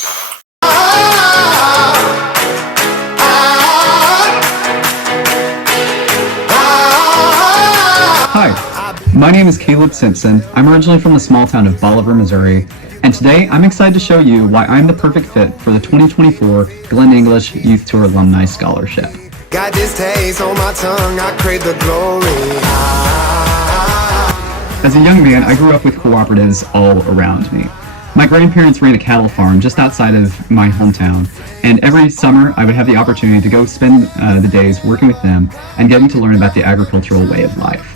Hi, my name is Caleb Simpson. I'm originally from the small town of Bolivar, Missouri, and today I'm excited to show you why I'm the perfect fit for the 2024 Glenn English Youth Tour Alumni Scholarship. Got this taste on my tongue, I crave the glory. As a young man, I grew up with cooperatives all around me. My grandparents ran a cattle farm just outside of my hometown, and every summer I would have the opportunity to go spend the days working with them and getting to learn about the agricultural way of life.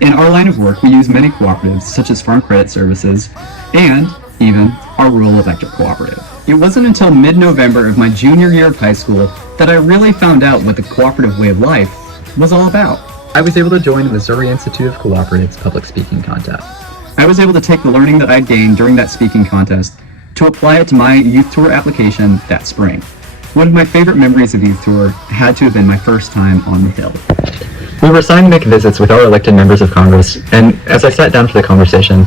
In our line of work, we use many cooperatives, such as Farm Credit Services, and even our rural electric cooperative. It wasn't until mid-November of my junior year of high school that I really found out what the cooperative way of life was all about. I was able to join the Missouri Institute of Cooperatives public speaking contest. I was able to take the learning that I gained during that speaking contest to apply it to my youth tour application that spring. One of my favorite memories of youth tour had to have been my first time on the Hill. We were assigned to make visits with our elected members of Congress, and as I sat down for the conversation,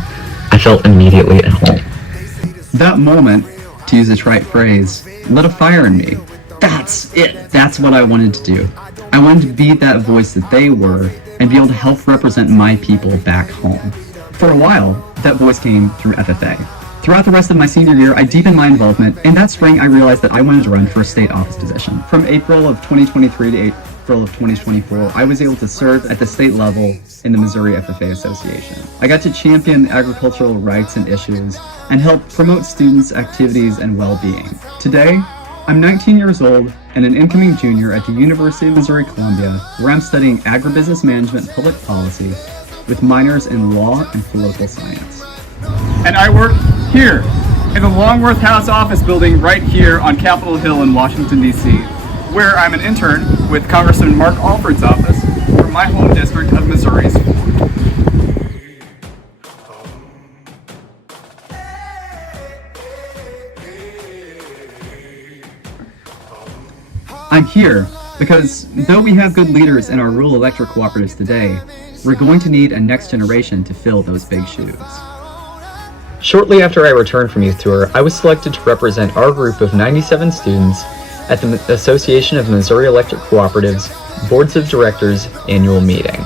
I felt immediately at home. That moment, to use a trite phrase, lit a fire in me. That's it. That's what I wanted to do. I wanted to be that voice that they were and be able to help represent my people back home. For a while, that voice came through FFA. Throughout the rest of my senior year, I deepened my involvement, and that spring I realized that I wanted to run for a state office position. From April of 2023 to April of 2024, I was able to serve at the state level in the Missouri FFA Association. I got to champion agricultural rights and issues and help promote students' activities and well-being. Today, I'm 19 years old and an incoming junior at the University of Missouri-Columbia, where I'm studying agribusiness management and public policy with minors in law and political science. And I work here in the Longworth House office building right here on Capitol Hill in Washington, D.C., where I'm an intern with Congressman Mark Alford's office for my home district of Missouri's 4th. I'm here because though we have good leaders in our rural electric cooperatives today, we're going to need a next generation to fill those big shoes. Shortly after I returned from Youth Tour, I was selected to represent our group of 97 students at the Association of Missouri Electric Cooperatives Boards of Directors annual meeting.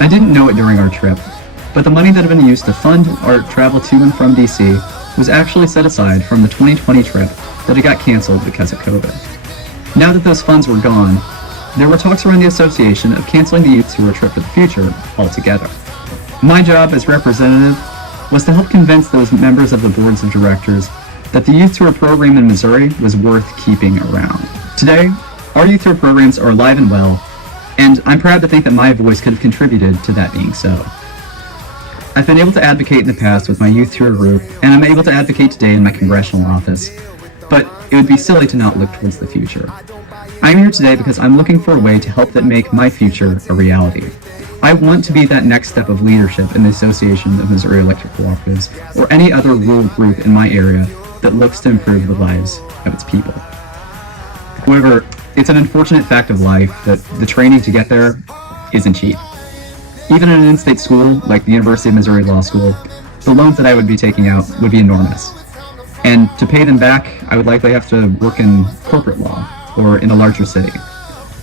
I didn't know it during our trip, but the money that had been used to fund our travel to and from DC was actually set aside from the 2020 trip that had got canceled because of COVID. Now that those funds were gone, there were talks around the association of canceling the youth tour trip for the future altogether. My job as representative was to help convince those members of the boards of directors that the youth tour program in Missouri was worth keeping around. Today, our youth tour programs are alive and well, and I'm proud to think that my voice could have contributed to that being so. I've been able to advocate in the past with my youth tour group, and I'm able to advocate today in my congressional office, but it would be silly to not look towards the future. I'm here today because I'm looking for a way to help that make my future a reality. I want to be that next step of leadership in the Association of Missouri Electric Cooperatives or any other rural group in my area that looks to improve the lives of its people. However, it's an unfortunate fact of life that the training to get there isn't cheap. Even in an in-state school like the University of Missouri Law School, the loans that I would be taking out would be enormous. And to pay them back, I would likely have to work in corporate law or in a larger city.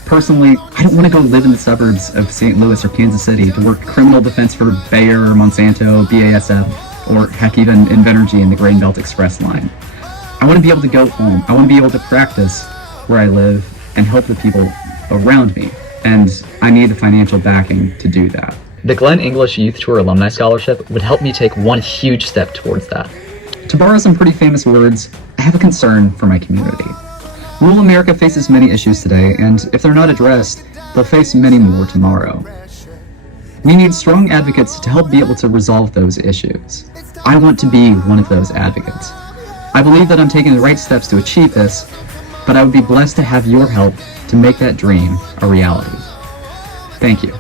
Personally, I don't want to go live in the suburbs of St. Louis or Kansas City to work criminal defense for Bayer, Monsanto, BASF, or heck, even Invenergy in the Grain Belt Express line. I want to be able to go home. I want to be able to practice where I live and help the people around me. And I need the financial backing to do that. The Glenn English Youth Tour Alumni Scholarship would help me take one huge step towards that. To borrow some pretty famous words, I have a concern for my community. Rural America faces many issues today, and if they're not addressed, they'll face many more tomorrow. We need strong advocates to help be able to resolve those issues. I want to be one of those advocates. I believe that I'm taking the right steps to achieve this, but I would be blessed to have your help to make that dream a reality. Thank you.